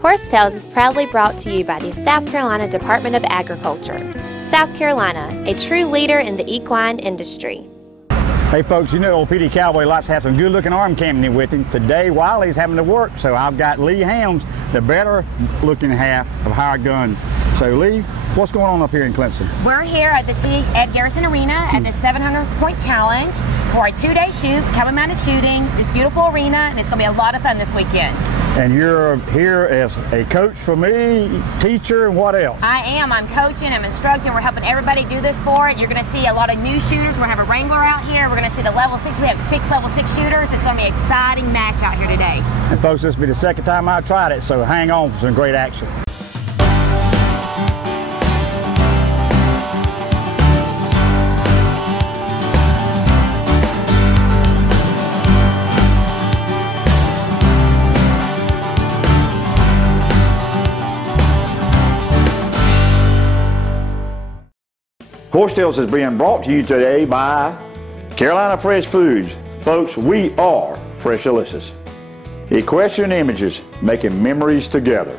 Horsetails is proudly brought to you by the South Carolina Department of Agriculture. South Carolina, a true leader in the equine industry. Hey folks, you know old Pee Dee Cowboy likes to have some good looking arm candy with him. Today Wiley's having to work, so I've got Lee Helms, the better looking half of Hired Gun. So Lee, what's going on up here in Clemson? We're here at Garrison Arena at the 700-point challenge for a 2-day shoot, Cowboy Mounted Shooting, this beautiful arena, and it's going to be a lot of fun this weekend. And you're here as a coach for me, teacher, and what else? I am. I'm coaching, I'm instructing, we're helping everybody do this sport. You're going to see a lot of new shooters. We're going to have a Wrangler out here. We're going to see the level 6. We have 6 level 6 shooters. It's going to be an exciting match out here today. And folks, this will be the second time I've tried it, so hang on for some great action. Horsetails is being brought to you today by Carolina Fresh Foods. Folks, we are Fresh Delicious. Equestrian Images, making memories together.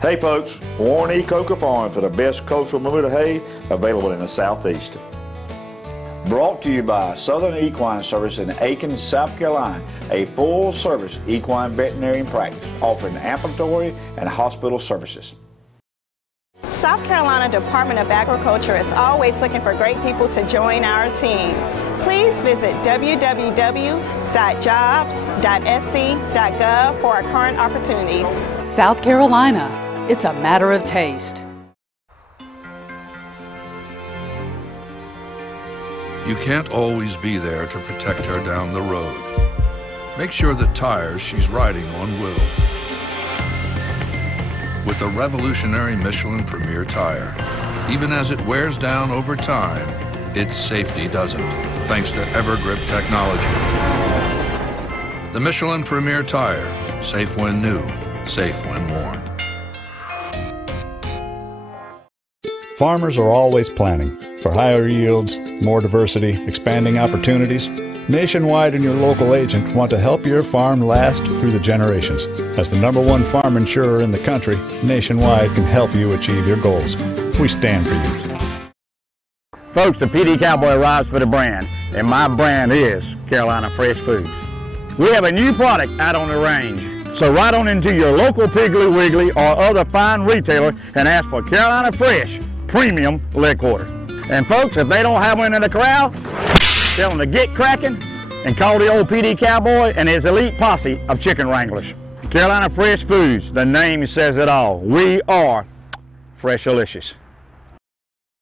Hey folks, Warren E. Coker Farm for the best coastal Bermuda hay available in the Southeast. Brought to you by Southern Equine Service in Aiken, South Carolina, a full-service equine veterinarian practice offering ambulatory and hospital services. South Carolina Department of Agriculture is always looking for great people to join our team. Please visit www.jobs.sc.gov for our current opportunities. South Carolina, it's a matter of taste. You can't always be there to protect her down the road. Make sure the tires she's riding on will. With the revolutionary Michelin Premier tire, even as it wears down over time, its safety doesn't, thanks to EverGrip technology. The Michelin Premier tire, safe when new, safe when worn. Farmers are always planning for higher yields, more diversity, expanding opportunities. Nationwide and your local agent want to help your farm last through the generations. As the #1 farm insurer in the country, Nationwide can help you achieve your goals. We stand for you. Folks, the Pee Dee Cowboy arrives for the brand, and my brand is Carolina Fresh Foods. We have a new product out on the range, so ride on into your local Piggly Wiggly or other fine retailer and ask for Carolina Fresh Premium Leg Quarter. And folks, if they don't have one in the corral, tell them to get cracking and call the old Pee Dee Cowboy and his elite posse of chicken wranglers. Carolina Fresh Foods, the name says it all. We are Fresh Delicious.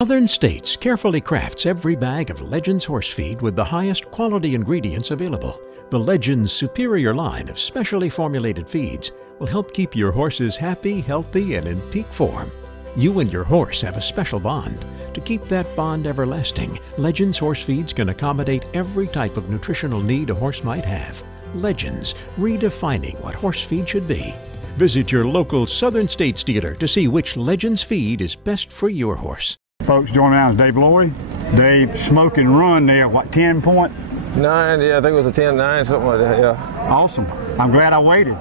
Southern States carefully crafts every bag of Legends horse feed with the highest quality ingredients available. The Legends superior line of specially formulated feeds will help keep your horses happy, healthy, and in peak form. You and your horse have a special bond. To keep that bond everlasting, Legends horse feeds can accommodate every type of nutritional need a horse might have. Legends, redefining what horse feed should be. Visit your local Southern States dealer to see which Legends feed is best for your horse. Folks, joining me now is Dave Lory. Dave, smoke and run there, what, 10-point? 9, yeah, I think it was a 10-9, something like that, yeah. Awesome. I'm glad I waited.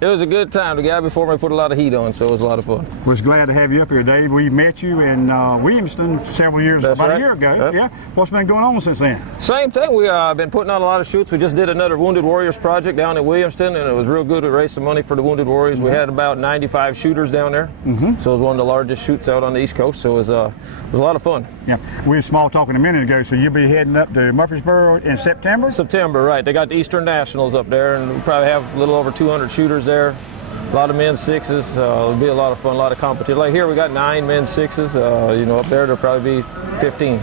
It was a good time. The guy before me put a lot of heat on, so it was a lot of fun. Was glad to have you up here, Dave. We met you in Williamston several years, about a year ago. Yep. Yeah. What's been going on since then? Same thing. We've been putting on a lot of shoots. We just did another Wounded Warriors project down in Williamston, and it was real good to raise some money for the Wounded Warriors. We had about 95 shooters down there, so it was one of the largest shoots out on the East Coast, so it was a lot of fun. Yeah. We were small talking a minute ago, so you'll be heading up to Murfreesboro in September? September, right. They got the Eastern Nationals up there, and we probably have a little over 200 shooters there. A lot of men's 6s. It'll be a lot of fun, a lot of competition. Like here, we got 9 men's 6s. You know, up there, there'll probably be 15.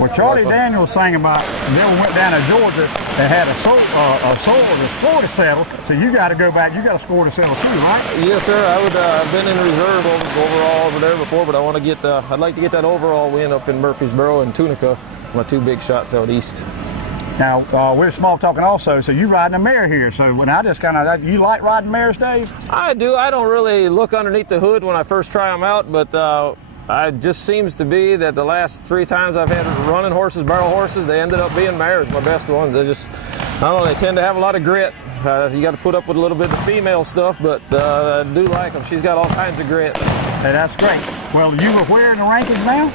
Well, Charlie Daniels sang about they went down to Georgia and had a score to settle. So you got to go back. You got a score to settle too, right? Yes, sir. I've been in reserve overall over there before, but I want to get. I'd like to get that overall win up in Murfreesboro and Tunica. My 2 big shots out east. Now, we're small talking also, so you riding a mare here. So when I just kind of, you like riding mares, Dave? I do. I don't really look underneath the hood when I first try them out, but it just seems to be that the last 3 times I've had running horses, barrel horses, they ended up being mares, my best ones. They just, I don't know, they tend to have a lot of grit. You got to put up with a little bit of female stuff, but I do like them. She's got all kinds of grit. Hey, that's great. Well, you were where in the rankings now?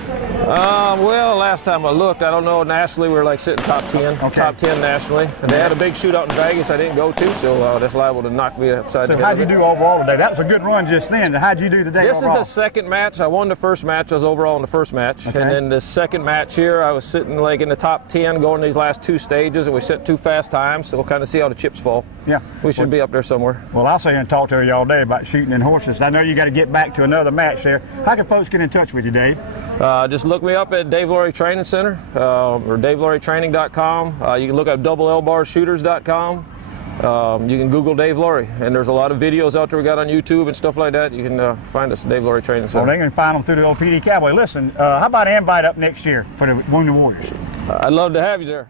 Well, last time I looked, I don't know, nationally we were like sitting top 10, okay. Top 10 nationally. And they had a big shootout in Vegas I didn't go to, so that's liable to knock me upside the head. So how'd you do overall today? That was a good run just then. How'd you do today overall? This is the second match. I won the first match. I was overall in the first match. Okay. And then the second match here, I was sitting like in the top 10 going these last 2 stages, and we set 2 fast times, so we'll kind of see how the chips fall. Yeah. We should be up there somewhere. Well, I'll sit here and talk to you all day about shooting and horses. I know you got to get back to another match there. How can folks get in touch with you, Dave? Just look me up at Dave Laurie Training Center or DaveLaurieTraining.com. You can look up doublelbarshooters.com. You can Google Dave Laurie, and there's a lot of videos out there we got on YouTube and stuff like that. You can find us at Dave Laurie Training Center. Well, they can find them through the old Pee Dee Cowboy. Listen, how about an invite up next year for the Wounded Warriors? I'd love to have you there.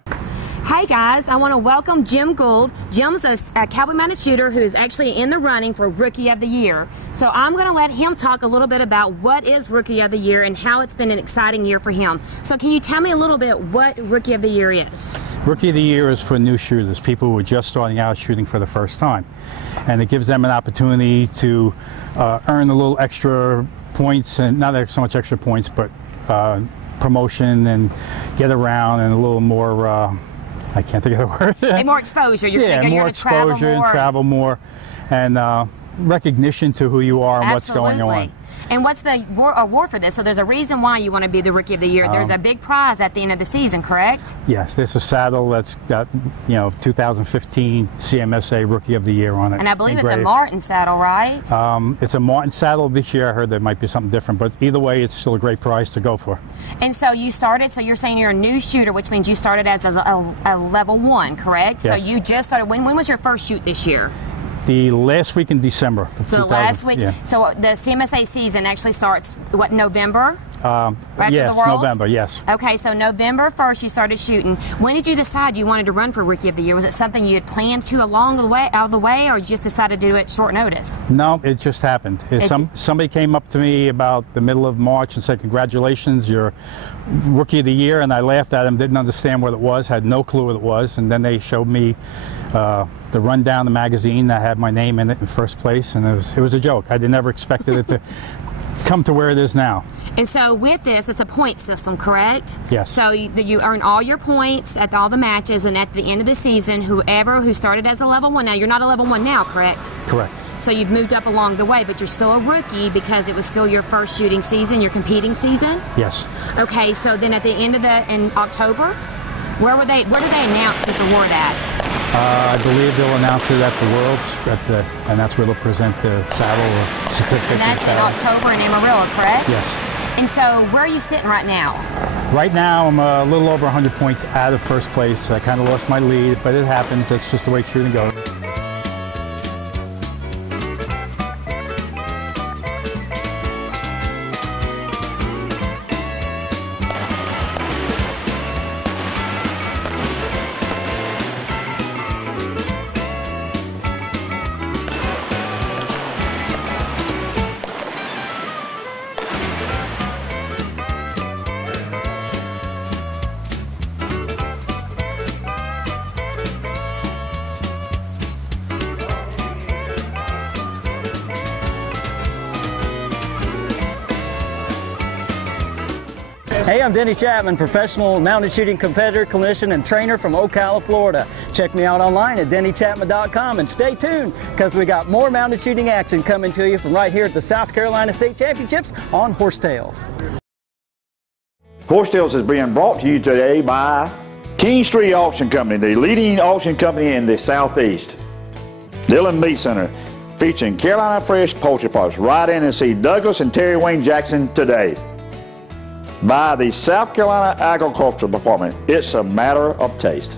Hey guys, I want to welcome Jim Gould. Jim's a Cowboy Mounted Shooter who's actually in the running for Rookie of the Year. So I'm going to let him talk a little bit about what is Rookie of the Year and how it's been an exciting year for him. So can you tell me a little bit what Rookie of the Year is? Rookie of the Year is for new shooters, people who are just starting out shooting for the first time. And it gives them an opportunity to earn a little extra points, and not so much extra points, but promotion and get around and a little more I can't think of the word. Like more exposure. You're more exposure and travel more, and recognition to who you are and what's going on. And what's the award for this? So there's a reason why you want to be the Rookie of the Year. There's a big prize at the end of the season, correct? Yes, there's a saddle that's got 2015 CMSA Rookie of the Year on it. And I believe it's a Martin saddle, right? It's a Martin saddle. This year I heard there might be something different, but either way, it's still a great prize to go for. And so you started. So you're saying you're a new shooter, which means you started as a level 1, correct? Yes. So you just started. When was your first shoot this year? The last week in December. So last week. Yeah. So the CMSA season actually starts, what, November? Yes, November, yes. Okay, so November 1st you started shooting. When did you decide you wanted to run for Rookie of the Year? Was it something you had planned to along the way, out of the way, or you just decided to do it short notice? No, it just happened. Somebody came up to me about the middle of March and said, congratulations, you're Rookie of the Year, and I laughed at him, didn't understand what it was, had no clue what it was, and then they showed me the rundown, the magazine that had my name in it in first place, and it was a joke. I never expected it to come to where it is now. And so with this, it's a point system, correct? Yes. So you earn all your points at all the matches, and at the end of the season, who started as a level 1, now you're not a level 1 now, correct? Correct. So you've moved up along the way, but you're still a rookie because it was still your first shooting season, your competing season? Yes. Okay, so then at the end of in October, where do they announce this award at? I believe they'll announce it at the Worlds, and that's where they'll present the saddle or certificate. And that's in October in Amarillo, correct? Yes. And so where are you sitting right now? Right now I'm a little over 100 points out of first place. I kind of lost my lead, but it happens. That's just the way shooting goes. Hey, I'm Denny Chapman, professional mounted shooting competitor, clinician, and trainer from Ocala, Florida. Check me out online at dennychapman.com and stay tuned because we got more mounted shooting action coming to you from right here at the South Carolina State Championships on Horsetails. Horsetails is being brought to you today by King Street Auction Company, the leading auction company in the Southeast. Dillon Meat Center, featuring Carolina Fresh Poultry Parts. Ride in and see Douglas and Terry Wayne Jackson today. By the South Carolina Agricultural Department, it's a matter of taste.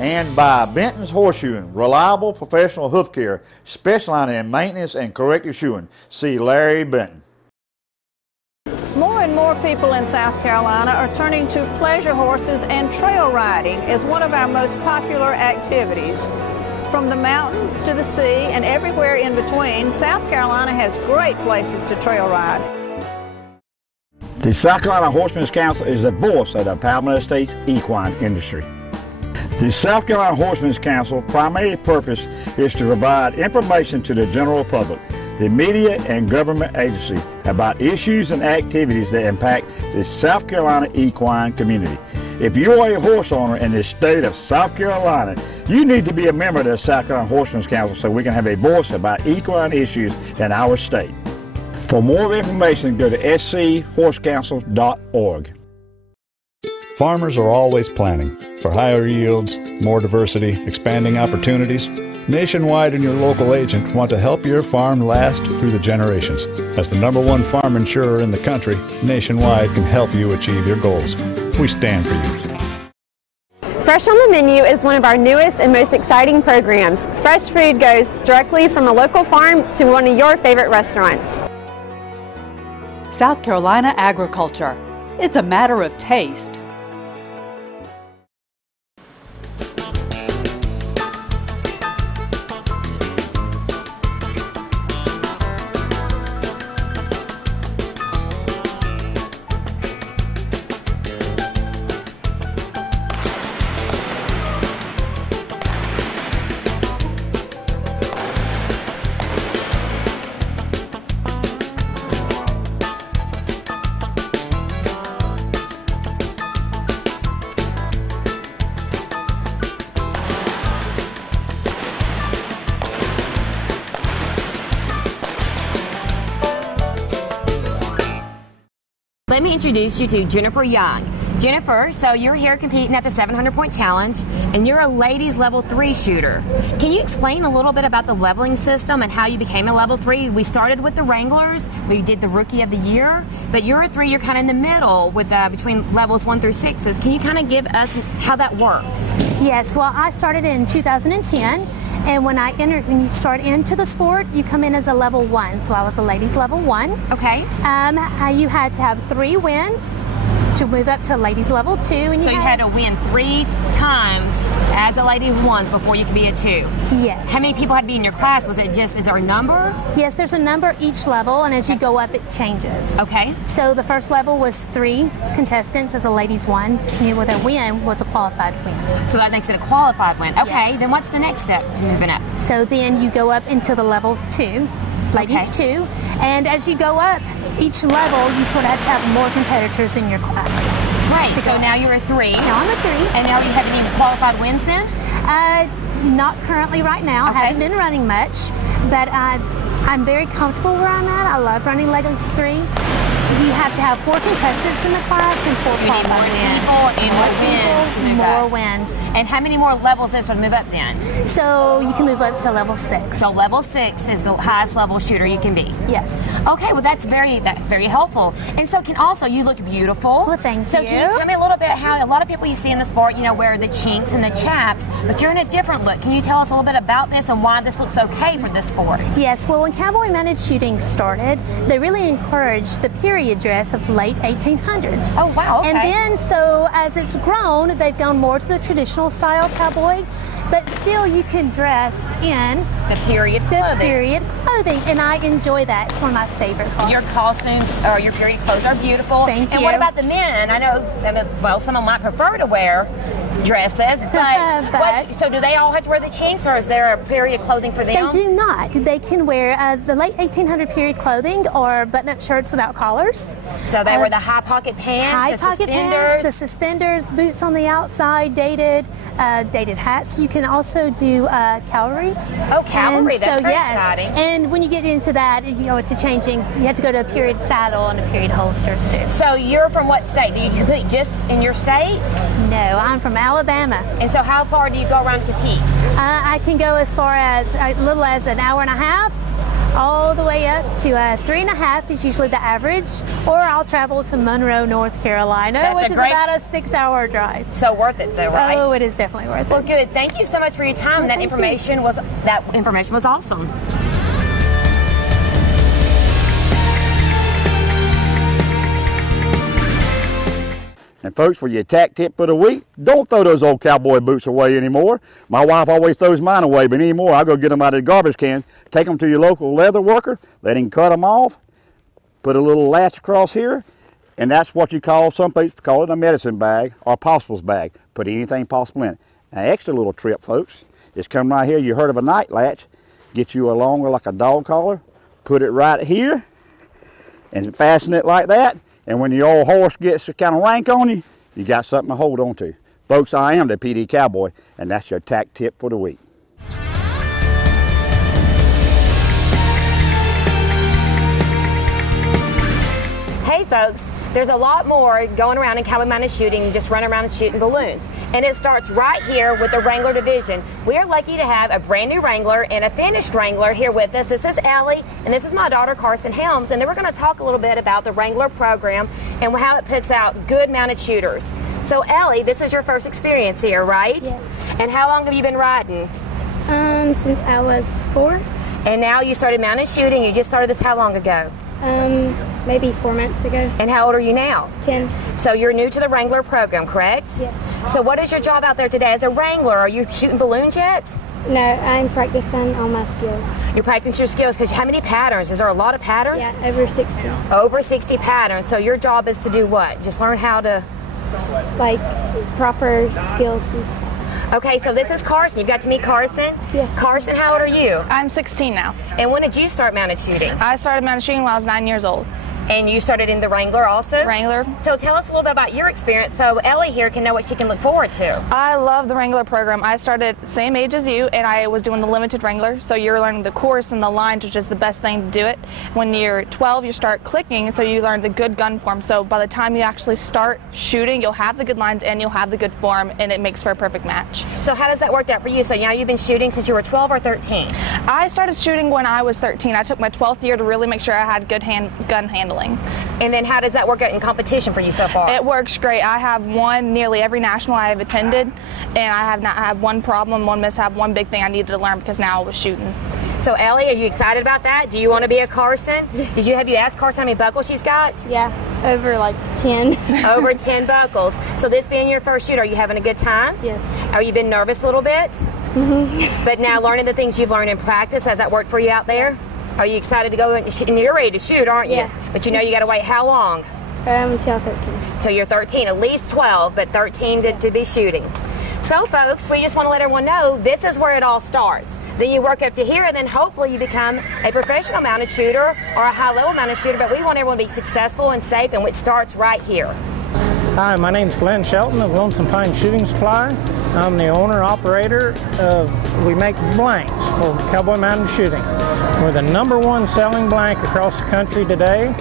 And by Benton's Horseshoeing, reliable professional hoof care, specializing in maintenance and corrective shoeing. See Larry Benton. More and more people in South Carolina are turning to pleasure horses and trail riding as one of our most popular activities. From the mountains to the sea and everywhere in between, South Carolina has great places to trail ride. The South Carolina Horsemen's Council is the voice of the Palmetto State's equine industry. The South Carolina Horsemen's Council primary purpose is to provide information to the general public, the media and government agency about issues and activities that impact the South Carolina equine community. If you are a horse owner in the state of South Carolina, you need to be a member of the South Carolina Horsemen's Council so we can have a voice about equine issues in our state. For more information, go to schorsecouncil.org. Farmers are always planning for higher yields, more diversity, expanding opportunities. Nationwide and your local agent want to help your farm last through the generations. As the #1 farm insurer in the country, Nationwide can help you achieve your goals. We stand for you. Fresh on the Menu is one of our newest and most exciting programs. Fresh food goes directly from a local farm to one of your favorite restaurants. South Carolina agriculture. It's a matter of taste. Let me introduce you to Jennifer Young. Jennifer, so you're here competing at the 700-point challenge, and you're a ladies level 3 shooter. Can you explain a little bit about the leveling system and how you became a level 3? We started with the Wranglers, we did the Rookie of the Year, but you're a 3, you're kind of in the middle with between levels 1 through 6s. Can you kind of give us how that works? Yes, well, I started in 2010. And when you start into the sport, you come in as a level 1. So I was a ladies level 1. Okay. You had to have 3 wins to move up to ladies level 2. And so you had to win 3 times as a lady 1 before you could be a 2. Yes. How many people had to be in your class? Was it just, is there a number? Yes, there's a number each level, and as you go up, it changes. Okay. So the first level was 3 contestants as a ladies 1, and with a win was a qualified win. So that makes it a qualified win. Okay, Yes. Then what's the next step to moving up? So then you go up into the level 2, ladies 2, and as you go up, each level, you sort of have to have more competitors in your class. Great, so now you're a 3. Now I'm a 3. And now you have any qualified wins then? Not currently right now. Okay. I haven't been running much, but I'm very comfortable where I'm at. I love running ladies 3. You have to have 4 contestants in the class and 4 So you need more people and more wins to move more up. wins. And how many more levels is there to move up then? So you can move up to level 6. So level 6 is the highest level shooter you can be. Yes. Okay, well that's very helpful. And so you look beautiful. Well, thank so you. Can you tell me a little bit how a lot of people you see in the sport, wear the chinks and the chaps, but you're in a different look. Can you tell us a little bit about this and why this looks okay for this sport? Yes, well when Cowboy Mounted Shooting started, they really encouraged the period dress of late 1800s. Oh wow, okay. And then so as it's grown, they've gone more to the traditional style cowboy, but still you can dress in the period clothing, and I enjoy that. It's one of my favorite colors. Your costumes or your period clothes are beautiful. Thank you. And what about the men? I know, some might prefer to wear dresses, but so do they all have to wear the chinks, or is there a period of clothing for them? They do not. They can wear the late 1800 period clothing or button-up shirts without collars. So they wear the high pocket pants, the suspenders, boots on the outside, dated hats. You can also do cavalry. Oh, cavalry! That's very exciting. And when you get into that, it's changing. You have to go to a period saddle and a period holsters too. So you're from what state? Do you compete just in your state? No, I'm from Alabama. And so how far do you go around to compete? I can go as far as little as an hour and a half, all the way up to 3.5 is usually the average, or I'll travel to Monroe, North Carolina, which is about a 6-hour drive. So worth it though, right? Oh, it is definitely worth it. Well, good. Thank you so much for your time. Well, that information was awesome. And folks, for your tack tip for the week, don't throw those old cowboy boots away anymore. My wife always throws mine away, but anymore I'll go get them out of the garbage can, take them to your local leather worker, let him cut them off, put a little latch across here, and that's what some people call it a medicine bag or possibles bag. Put anything possible in it. An extra little trip, folks, is come right here. You heard of a night latch. Get you a longer, like a dog collar. Put it right here and fasten it like that. And when your old horse gets kind of rank on you, you got something to hold on to. Folks, I am the Pee Dee Cowboy, and that's your tack tip for the week. Hey folks, there's a lot more going around in Cowboy Mounted Shooting than just running around and shooting balloons. And it starts right here with the Wrangler division. We are lucky to have a brand new Wrangler and a finished Wrangler here with us. This is Ellie, and this is my daughter Carson Helms, and then we're going to talk a little bit about the Wrangler program and how it puts out good mounted shooters. So Ellie, this is your first experience here, right? Yes. And how long have you been riding? Since I was 4. And now you started mounted shooting. You just started this how long ago? Maybe 4 months ago. And how old are you now? 10. So you're new to the Wrangler program, correct? Yes. So what is your job out there today as a Wrangler? Are you shooting balloons yet? No, I'm practicing all my skills. You're practicing your skills because how many patterns? Is there a lot of patterns? Yeah, over 60. Over 60 patterns. So your job is to do what? Just learn how to... Like proper skills and stuff. Okay, so this is Carson. You've got to meet Carson. Yes. Carson, how old are you? I'm 16 now. And when did you start mounted shooting? I started mounted shooting when I was 9 years old. And you started in the Wrangler also? Wrangler. So tell us a little bit about your experience so Ellie here can know what she can look forward to. I love the Wrangler program. I started the same age as you, and I was doing the limited Wrangler, so you're learning the course and the lines, which is the best thing to do it. When you're 12, you start clicking, so you learn the good gun form. So by the time you actually start shooting, you'll have the good lines and you'll have the good form, and it makes for a perfect match. So how does that work out for you? So now you've been shooting since you were 12 or 13? I started shooting when I was 13. I took my 12th year to really make sure I had good gun handling. And then how does that work out in competition for you so far? It works great. I have won nearly every national I have attended, and I have not had one problem, one mishap, one big thing I needed to learn because now I was shooting. So Ellie, are you excited about that? Do you want to be a Carson? Have you asked Carson how many buckles she's got? Yeah, over like 10. Over 10 buckles. So this being your first shoot, are you having a good time? Yes. Are you been nervous a little bit? Mm-hmm. But now learning the things you've learned in practice, has that worked for you out there? Are you excited to go and you're ready to shoot, aren't you? Yeah. But you know you got to wait how long? Until 13. Till you're 13, at least 12, but 13 to be shooting. So folks, we just want to let everyone know this is where it all starts. Then you work up to here, and then hopefully you become a professional mounted shooter or a high-level mounted shooter, but we want everyone to be successful and safe, and it starts right here. Hi, my name's Glenn Shelton of Lonesome Pine Shooting Supply. I'm the owner-operator of, we make blanks for Cowboy Mounted Shooting. We're the #1 selling blank across the country today.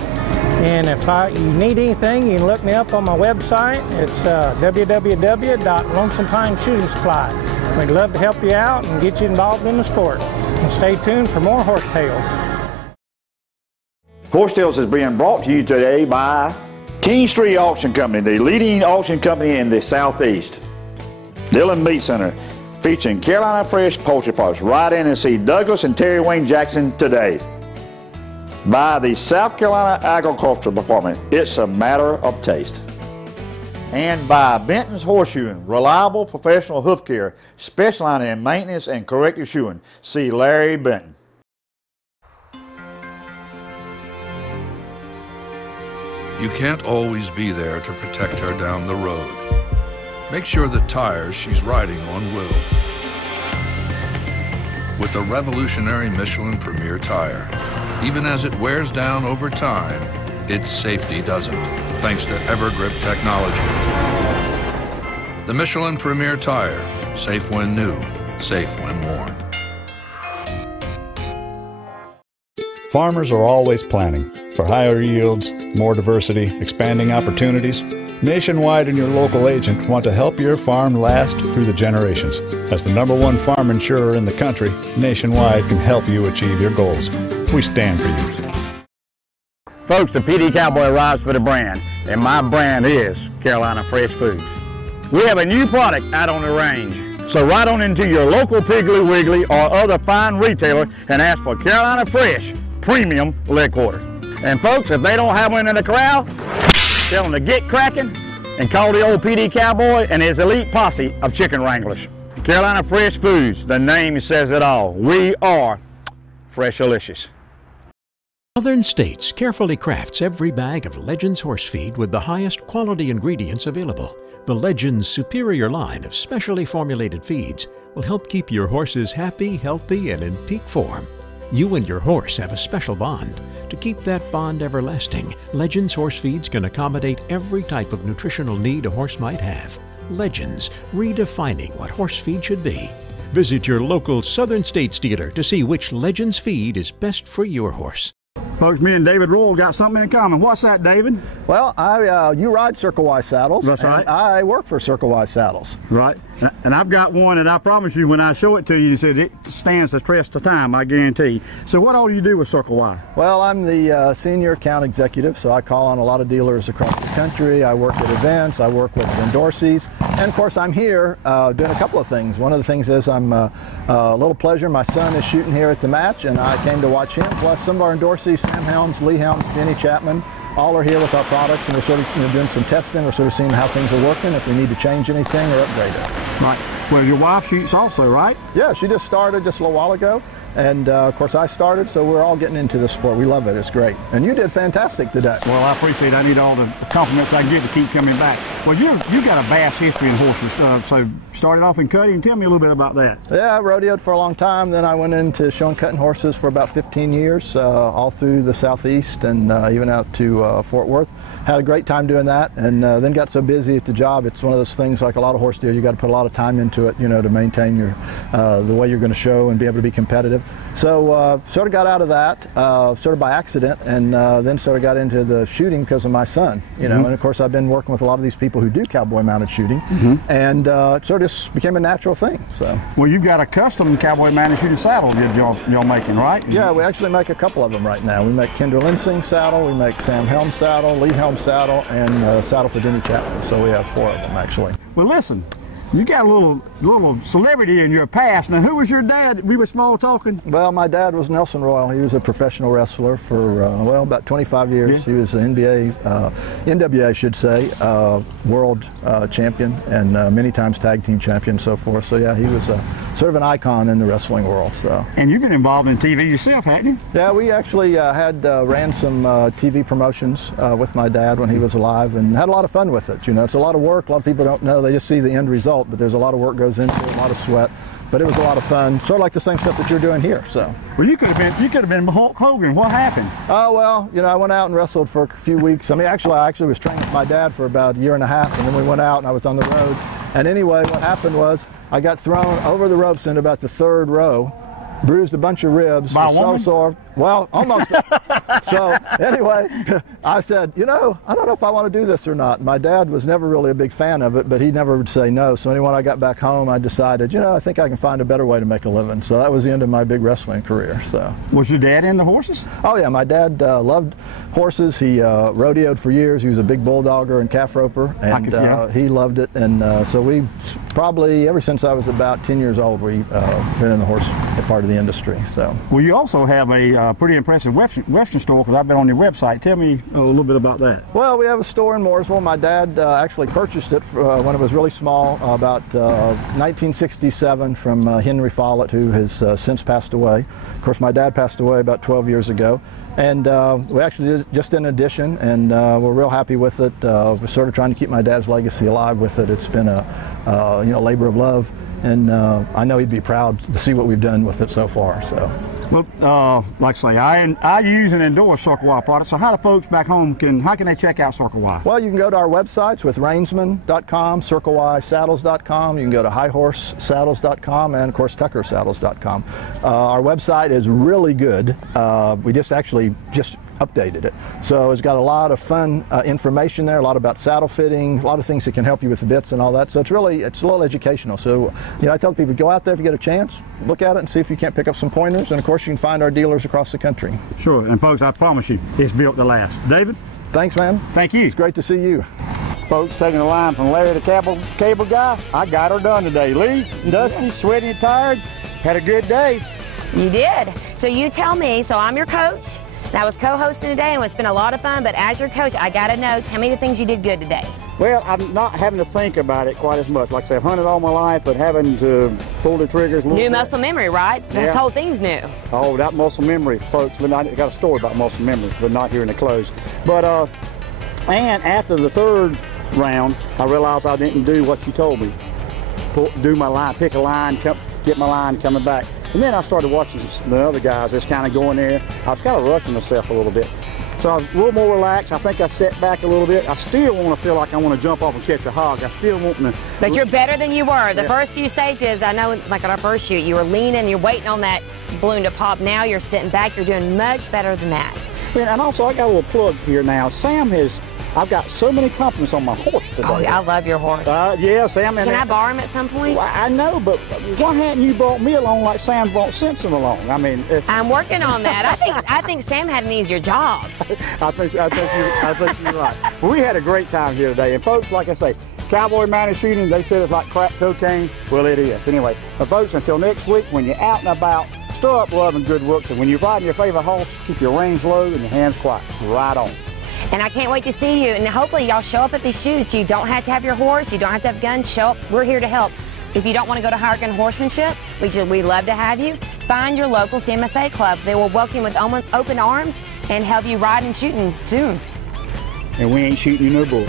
And if you need anything, you can look me up on my website. It's www.Lonesome Pine Shooting Supply. We'd love to help you out and get you involved in the sport. And stay tuned for more Horse Tales. Horse Tales is being brought to you today by King Street Auction Company, the leading auction company in the Southeast. Dillon Meat Center, featuring Carolina Fresh Poultry Parts. Ride in and see Douglas and Terry Wayne Jackson today. By the South Carolina Agricultural Department, it's a matter of taste. And by Benton's Horseshoeing, reliable professional hoof care, specializing in maintenance and corrective shoeing. See Larry Benton. You can't always be there to protect her down the road. Make sure the tires she's riding on will. With the revolutionary Michelin Premier Tire, even as it wears down over time, its safety doesn't, thanks to Evergrip technology. The Michelin Premier Tire, safe when new, safe when worn. Farmers are always planning for higher yields, more diversity, expanding opportunities. Nationwide and your local agent want to help your farm last through the generations. As the #1 farm insurer in the country, Nationwide can help you achieve your goals. We stand for you. Folks, the Pee Dee Cowboy rides for the brand, and my brand is Carolina Fresh Foods. We have a new product out on the range, so ride on into your local Piggly Wiggly or other fine retailer and ask for Carolina Fresh Premium Leg Quarter. And folks, if they don't have one in the corral, tell them to get cracking and call the old Pee Dee Cowboy and his elite posse of chicken wranglers. Carolina Fresh Foods, the name says it all. We are Freshalicious. Southern States carefully crafts every bag of Legends horse feed with the highest quality ingredients available. The Legends superior line of specially formulated feeds will help keep your horses happy, healthy, and in peak form. You and your horse have a special bond. To keep that bond everlasting, Legends horse feeds can accommodate every type of nutritional need a horse might have. Legends, redefining what horse feed should be. Visit your local Southern States dealer to see which Legends feed is best for your horse. Folks, me and David Royal got something in common. What's that, David? Well, you ride Circle Y saddles. That's right. I work for Circle Y saddles. Right. And I've got one that I promise you when I show it to you, you said it stands the test of time, I guarantee. So what all do you do with Circle Y? Well, I'm the senior account executive, so I call on a lot of dealers across the country. I work at events. I work with endorsees. And, of course, I'm here doing a couple of things. One of the things is I'm a little pleasure. My son is shooting here at the match, and I came to watch him. Plus, some of our endorsees, Sam Helms, Lee Helms, Jenny Chapman, all are here with our products, and we're sort of doing some testing. We're sort of seeing how things are working, if we need to change anything or upgrade it. Right. Well, your wife shoots also, right? Yeah, she just started just a little while ago. And, of course, I started, so we're all getting into the sport. We love it. It's great. And you did fantastic today. Well, I appreciate it. I need all the compliments I can get to keep coming back. Well, you got a vast history in horses, so started off in cutting. Tell me a little bit about that. Yeah, I rodeoed for a long time. Then I went into showing cutting horses for about 15 years, all through the Southeast and even out to Fort Worth. Had a great time doing that, and then got so busy at the job. It's one of those things, like a lot of horse dealers, you got to put a lot of time into it, to maintain your the way you're going to show and be able to be competitive. So sort of got out of that, sort of by accident, and then sort of got into the shooting because of my son, and of course I've been working with a lot of these people who do cowboy mounted shooting, and it sort of just became a natural thing. So. Well, you've got a custom cowboy mounted shooting saddle y'all making, right? Yeah, we actually make a couple of them right now. We make Kendra Linsing saddle, we make Sam Helms saddle, Lee Helms saddle, and a saddle for Denny Chapman. So we have 4 of them actually. Well, listen. You got a little celebrity in your past. Now, who was your dad? We were small talking. Well, my dad was Nelson Royal. He was a professional wrestler for, about 25 years. Yeah. He was an NWA, I should say, world champion and many times tag team champion and so forth. So, yeah, he was sort of an icon in the wrestling world. So. And you've been involved in TV yourself, haven't you? Yeah, we actually ran some TV promotions with my dad when he was alive and had a lot of fun with it. It's a lot of work. A lot of people don't know. They just see the end result. But there's a lot of work goes into it, a lot of sweat. But it was a lot of fun, sort of like the same stuff that you're doing here. So. Well, you could have been Hulk Hogan. What happened? Oh well, I went out and wrestled for a few weeks. I actually was training with my dad for about 1.5 years, and then we went out and I was on the road. And anyway, what happened was I got thrown over the ropes into about the 3rd row. Bruised a bunch of ribs. By a woman? So sore. Well, almost. So anyway, I said, I don't know if I want to do this or not. My dad was never really a big fan of it, but he never would say no. So anyway, when I got back home, I decided, I think I can find a better way to make a living. So that was the end of my big wrestling career. So. Was your dad into horses? Oh yeah, my dad loved horses. He rodeoed for years. He was a big bulldogger and calf roper, and he loved it. And so we probably ever since I was about 10 years old, we've been in the horse part of the industry. So. Well, you also have a pretty impressive Western store, because I've been on your website. Tell me a little bit about that. Well, we have a store in Mooresville. My dad actually purchased it when it was really small, about 1967, from Henry Follett, who has since passed away. Of course, my dad passed away about 12 years ago. And we actually did just an addition, and we're real happy with it. We're sort of trying to keep my dad's legacy alive with it. It's been a labor of love. And I know he'd be proud to see what we've done with it so far. So. Well, like I say, I use and endorse Circle Y products. So how do folks back home how can they check out Circle Y? Well, you can go to our websites with Rainsman.com, CircleYSaddles.com. You can go to HighHorseSaddles.com, and of course TuckerSaddles.com. Our website is really good. We just updated it. So it's got a lot of fun information there, a lot about saddle fitting, a lot of things that can help you with the bits and all that. So it's a little educational. So I tell people, go out there if you get a chance, look at it and see if you can't pick up some pointers. And of course you can find our dealers across the country. Sure, and folks, I promise you, it's built to last. David? Thanks, man. Thank you. It's great to see you. Folks, taking the line from Larry the cable guy, I got her done today. Lee, dusty, sweaty, and tired, had a good day. You did. So you tell me, so I'm your coach. And I was co-hosting today, and it's been a lot of fun, but as your coach, I gotta know, tell me the things you did good today. Well, I'm not having to think about it quite as much. Like I said, I've hunted all my life, but having to pull the triggers a little New bit. muscle memory, right? Yeah. This whole thing's new. Oh, that muscle memory, folks. I got a story about muscle memory, but not here in the close. But, and after the 3rd round, I realized I didn't do what you told me. Do my line, pick a line, get my line coming back. And then I started watching the other guys just kind of going there. I was kind of rushing myself a little bit. So I was a little more relaxed. I think I set back a little bit. I still want to feel like I want to jump off and catch a hog. I still want to. But you're better than you were. The Yeah. first few stages, I know, like on our first shoot, you were leaning, you're waiting on that balloon to pop. Now you're sitting back. You're doing much better than that. And also, I got a little plug here now. Sam has, I've got so many compliments on my horse today. Oh, I love your horse. Yeah, Sam. Can I borrow him at some point? Well, I know, but why hadn't you brought me along like Sam brought Simpson along? I mean, I'm working on that. I think Sam had an easier job. I think you're right. Well, we had a great time here today, and folks, like I say, Cowboy Mounted Shooting, they said it's like crack cocaine. Well, it is. Anyway, folks, until next week, when you're out and about, stir up love and good works, and when you're riding your favorite horse, keep your reins low and your hands quiet. Right on. And I can't wait to see you. And hopefully y'all show up at these shoots. You don't have to have your horse. You don't have to have guns. Show up. We're here to help. If you don't want to go to Hired Gun Horsemanship, we'd love to have you. Find your local CMSA club. They will welcome you with open arms and help you ride and shooting soon. And we ain't shooting you no bull.